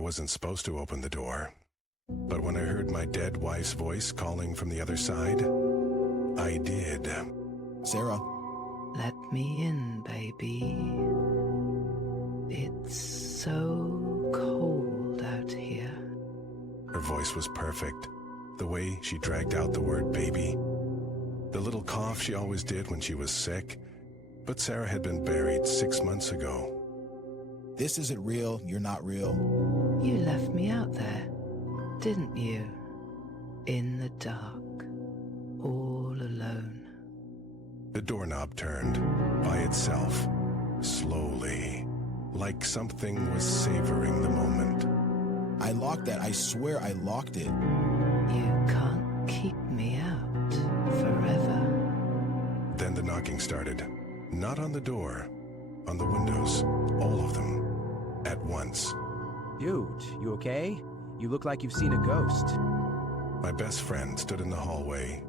wasn't supposed to open the door. But when I heard my dead wife's voice calling from the other side, I did. Sarah. Let me in, baby. It's so cold out here. Her voice was perfect. The way she dragged out the word baby. The little cough she always did when she was sick. But Sarah had been buried 6 months ago. This isn't real. You're not real. You left me out there, didn't you? In the dark, all alone. The doorknob turned by itself, slowly, like something was savoring the moment. I locked that. I swear I locked it. You can't keep me out forever. Then the knocking started. Not on the door, on the windows, all of them, at once. Dude, you okay? You look like you've seen a ghost. My best friend stood in the hallway,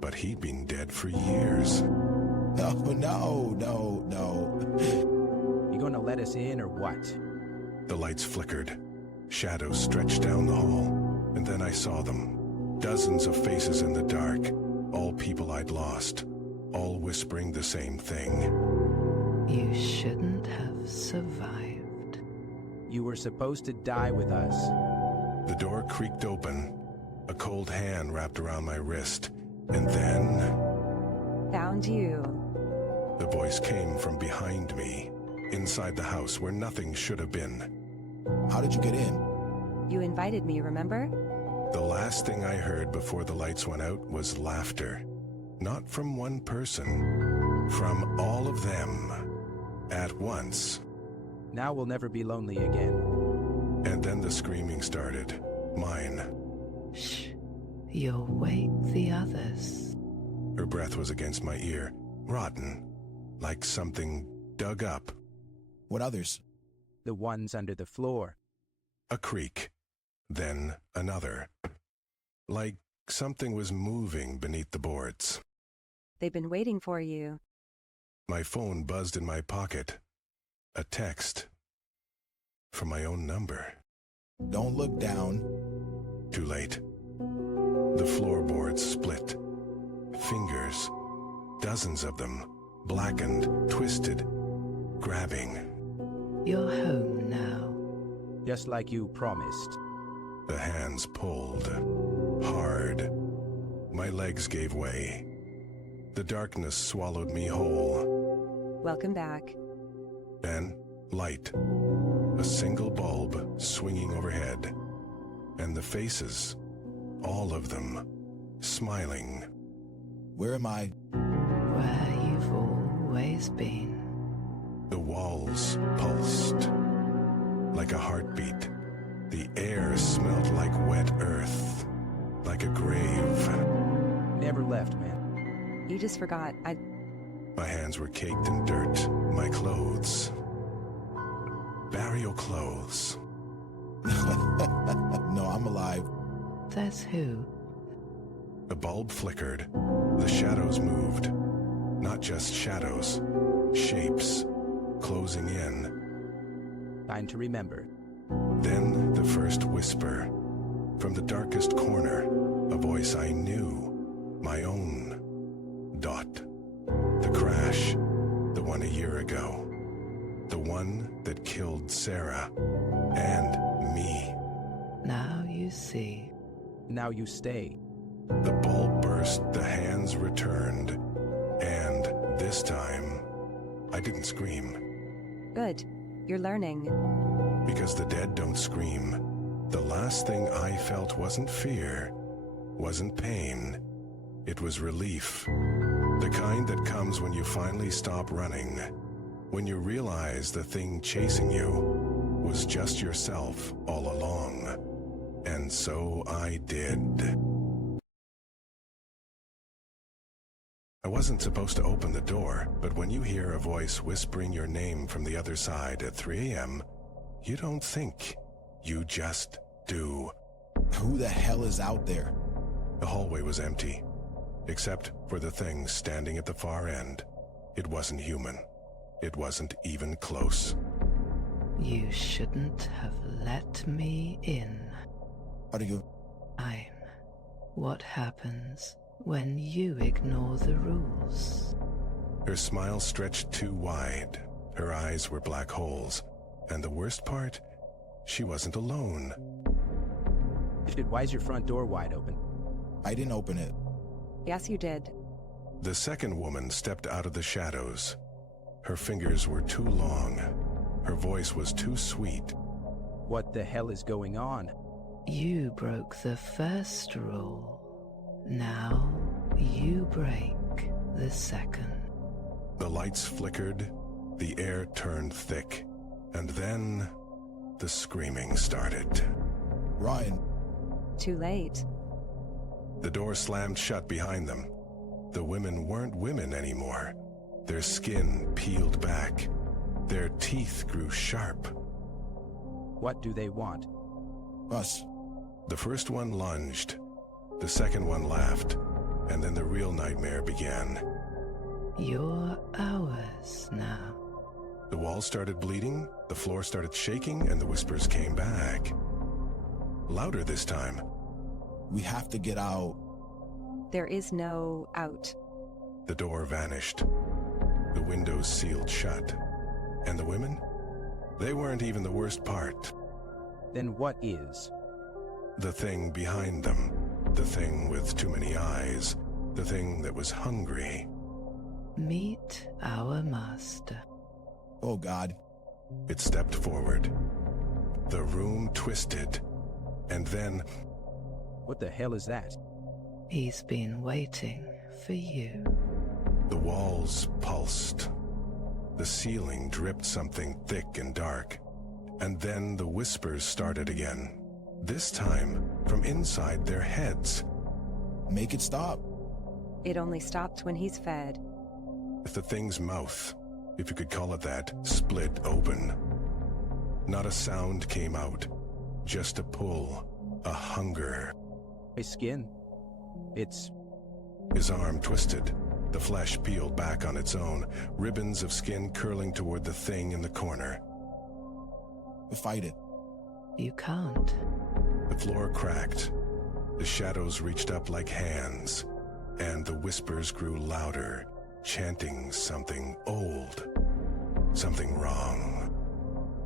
but he'd been dead for years. No. You gonna let us in or what? The lights flickered. Shadows stretched down the hall, and then I saw them. Dozens of faces in the dark, all people I'd lost, all whispering the same thing. You shouldn't have survived. You were supposed to die with us. The door creaked open. A cold hand wrapped around my wrist, and then... Found you. The voice came from behind me, inside the house where nothing should have been. How did you get in? You invited me, remember? The last thing I heard before the lights went out was laughter. Not from one person, from all of them, at once. Now we'll never be lonely again. And then the screaming started. Mine. Shh. You'll wake the others. Her breath was against my ear, rotten, like something dug up. What others? The ones under the floor. A creak, then another. Like something was moving beneath the boards. They've been waiting for you. My phone buzzed in my pocket. A text. From my own number. Don't look down. Too late. The floorboards split. Fingers. Dozens of them. Blackened, twisted, grabbing. You're home now. Just like you promised. The hands pulled. Hard. My legs gave way. The darkness swallowed me whole. Welcome back. Then, light. A single bulb swinging overhead. And the faces, all of them, smiling. Where am I? Where you've always been. The walls pulsed. Like a heartbeat. The air smelled like wet earth. Like a grave. Never left, man. You just forgot. My hands were caked in dirt. My clothes. Burial clothes. No, I'm alive. Says who? The bulb flickered. The shadows moved. Not just shadows. Shapes. Closing in. Time to remember. Then the first whisper. From the darkest corner, a voice I knew. My own. Dot. The crash. The one a year ago. The one that killed Sarah. And me. Now you see. Now you stay. The bulb burst, the hands returned. And this time, I didn't scream. Good. You're learning. Because the dead don't scream. The last thing I felt wasn't fear, wasn't pain. It was relief. The kind that comes when you finally stop running. When you realize the thing chasing you was just yourself all along. And so I did. I wasn't supposed to open the door, but when you hear a voice whispering your name from the other side at 3 a.m., you don't think. You just do. Who the hell is out there? The hallway was empty, except for the thing standing at the far end. It wasn't human. It wasn't even close. You shouldn't have let me in. Are you? I'm what happens when you ignore the rules. Her smile stretched too wide. Her eyes were black holes. And the worst part, she wasn't alone. Why is your front door wide open? I didn't open it. Yes, you did. The second woman stepped out of the shadows. Her fingers were too long. Her voice was too sweet. What the hell is going on? You broke the first rule. Now you break the second. The lights flickered, the air turned thick, and then the screaming started. Ryan, Too late. The door slammed shut behind them. The women weren't women anymore. Their skin peeled back. Their teeth grew sharp. What do they want? us. The first one lunged. The second one laughed. And then the real nightmare began. You're ours now. The walls started bleeding, the floor started shaking, and the whispers came back. Louder this time. We have to get out. There is no out. The door vanished. The windows sealed shut. And the women? They weren't even the worst part. Then what is? The thing behind them. The thing with too many eyes. The thing that was hungry. Meet our master. Oh, God. It stepped forward. The room twisted. And then What the hell is that? He's been waiting for you. the walls pulsed. The ceiling dripped something thick and dark. And then the whispers started again. This time from inside their heads. Make it stop. It only stopped when he's fed. If the thing's mouth, if you could call it that, split open. Not a sound came out. Just a pull. A hunger. My skin. It's... His arm twisted. The flesh peeled back on its own, ribbons of skin curling toward the thing in the corner. Fight it. You can't. The floor cracked. The shadows reached up like hands, and the whispers grew louder, chanting something old, something wrong.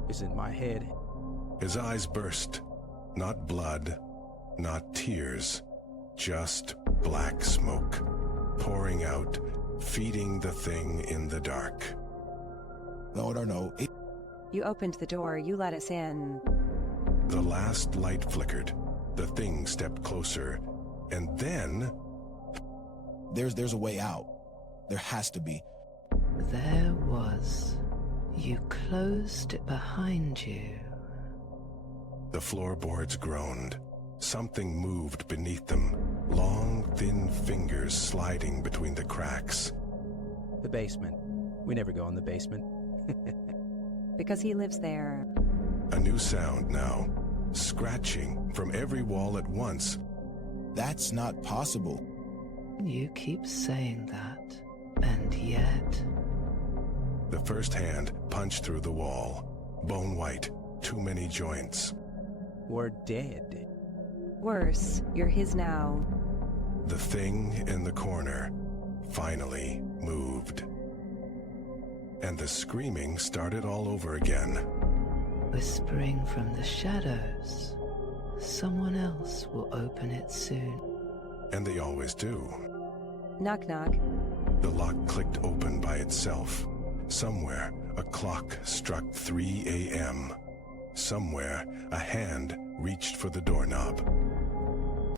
It's in my head. His eyes burst. Not blood, not tears, just black smoke, pouring out, feeding the thing in the dark. No. You opened the door, you let us in. The last light flickered. The thing stepped closer, and then There's a way out. There has to be. There was. You closed it behind you. the floorboards groaned. Something moved beneath them, long, thin fingers sliding between the cracks. The basement. We never go in the basement. Because he lives there. A new sound now, scratching from every wall at once. That's not possible. You keep saying that, and yet... The first hand punched through the wall, bone white, too many joints. We're dead. Worse, you're his now. The thing in the corner finally moved. And the screaming started all over again. Whispering from the shadows. Someone else will open it soon. And they always do. Knock knock. The lock clicked open by itself. Somewhere, a clock struck 3 a.m. Somewhere, a hand reached for the doorknob.